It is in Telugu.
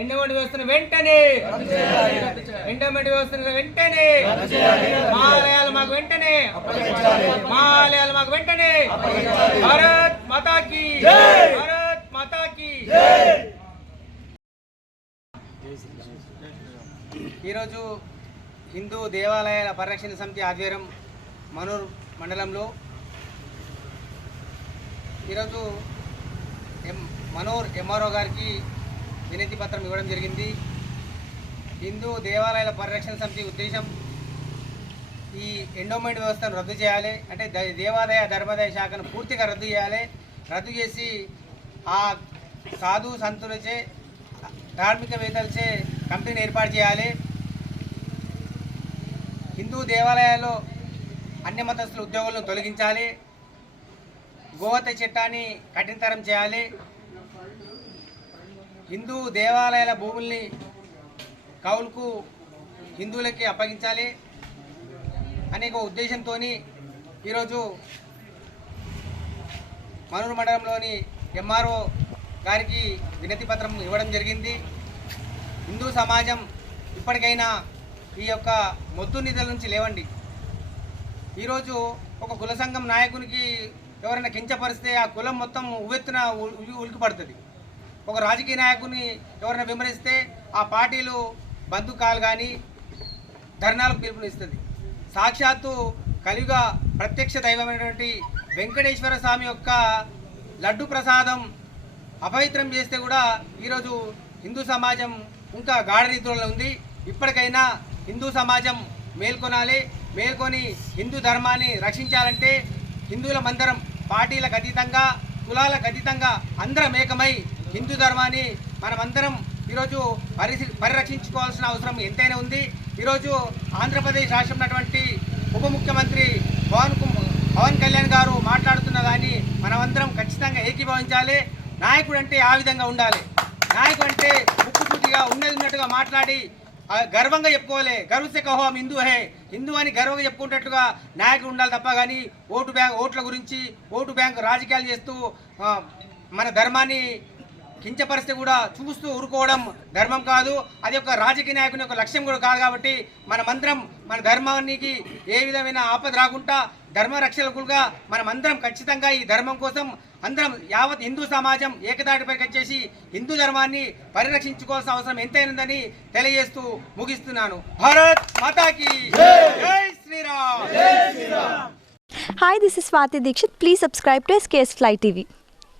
ఎండమెంట్ వ్యవస్థను వెంటనే. ఎండమెంట్ వ్యవస్థను వెంటనే. మాలయాలు మాకు వెంటనే. మాలయాలు మాకు వెంటనే. భారత్ మాతాకి. భారత్ మాతాకి. ఈరోజు హిందూ దేవాలయాల పరిరక్షణ సమితి ఆధ్వర్యం మనూర్ మండలంలో ఈరోజు ఎం మనోర్ ఎంఆర్ఓ గారికి వినతి పత్రం ఇవ్వడం జరిగింది. హిందూ దేవాలయాల పరిరక్షణ సమితి ఉద్దేశం ఈ ఎండోమెంట్ వ్యవస్థను రద్దు చేయాలి. అంటే ద- దేవాదాయ ధర్మాదాయ శాఖను పూర్తిగా రద్దు చేయాలి. రద్దు చేసి ఆ సాధు సంతులచే ధార్మిక వేత్తలచే కంపెనీని ఏర్పాటు చేయాలి. హిందూ దేవాలయాల్లో అన్ని మతస్థుల ఉద్యోగులను తొలగించాలి. గోవత చట్టాన్ని కఠినతరం చేయాలి. హిందూ దేవాలయాల భూముల్ని కౌలుకు హిందువులకి అప్పగించాలి అనే ఒక ఉద్దేశంతో ఈరోజు మనూరు మండలంలోని ఎంఆర్ఓ గారికి వినతి పత్రం ఇవ్వడం జరిగింది. హిందూ సమాజం ఇప్పటికైనా ఈ యొక్క మొద్దు నిధుల నుంచి లేవండి. ఈరోజు ఒక కుల సంఘం నాయకునికి ఎవరైనా కించపరిస్తే ఆ కులం మొత్తం ఉవ్వెత్తున ఉ- పడుతుంది ఒక రాజకీయ నాయకుని ఎవరైనా విమర్శిస్తే ఆ పార్టీలు బంధుకాలు కానీ ధర్నాలకు పిలుపునిస్తుంది. సాక్షాత్తు కలియుగ ప్రత్యక్ష దైవమైనటువంటి వెంకటేశ్వర స్వామి యొక్క లడ్డు ప్రసాదం అపవిత్రం చేస్తే కూడా ఈరోజు హిందూ సమాజం ఇంకా గాఢ నిద్రలో ఉంది. ఇప్పటికైనా హిందూ సమాజం మేల్కొనాలి. మేల్కొని హిందూ ధర్మాన్ని రక్షించాలంటే హిందువులమందరం పార్టీలకు అతీతంగా కులాలకు అతీతంగా అందరం ఏకమై హిందూ ధర్మాన్ని మనమందరం ఈరోజు పరి పరిరక్షించుకోవాల్సిన అవసరం ఎంతైనా ఉంది. ఈరోజు ఆంధ్రప్రదేశ్ రాష్ట్రం ఉన్నటువంటి ఉప ముఖ్యమంత్రి పవన్ పవన్ కళ్యాణ్ గారు మాట్లాడుతున్న దాన్ని మనమందరం ఖచ్చితంగా ఏకీభవించాలి. నాయకుడు అంటే ఆ విధంగా ఉండాలి. నాయకుడు అంటే ముక్కుసూటిగా ఉన్నది ఉన్నట్టుగా మాట్లాడి గర్వంగా చెప్పుకోవాలి. గర్వసే కహో హిందూ హే. హిందూ అని గర్వంగా చెప్పుకున్నట్టుగా నాయకుడు ఉండాలి తప్ప కానీ ఓటు బ్యాంక్ ఓట్ల గురించి ఓటు బ్యాంక్ రాజకీయాలు చేస్తూ మన ధర్మాన్ని కించపరిస్తే కూడా చూస్తూ ఊరుకోవడం ధర్మం కాదు. అది ఒక రాజకీయ నాయకుని యొక్క లక్ష్యం కూడా కాదు కాబట్టి మనమందరం మన ధర్మానికి ఏ విధమైన ఆపద రాకుండా ధర్మ రక్షకులుగా మనమందరం ఖచ్చితంగా ఈ ధర్మం కోసం అందరం యావత్ హిందూ సమాజం ఏకదాటిపైకి వచ్చేసి హిందూ ధర్మాన్ని పరిరక్షించుకోవాల్సిన అవసరం ఎంతైనదని తెలియజేస్తూ ముగిస్తున్నాను. భారత్ మాతాకి జై Shriram! Hi this is Swathi Dixit please subscribe to SKS fly TV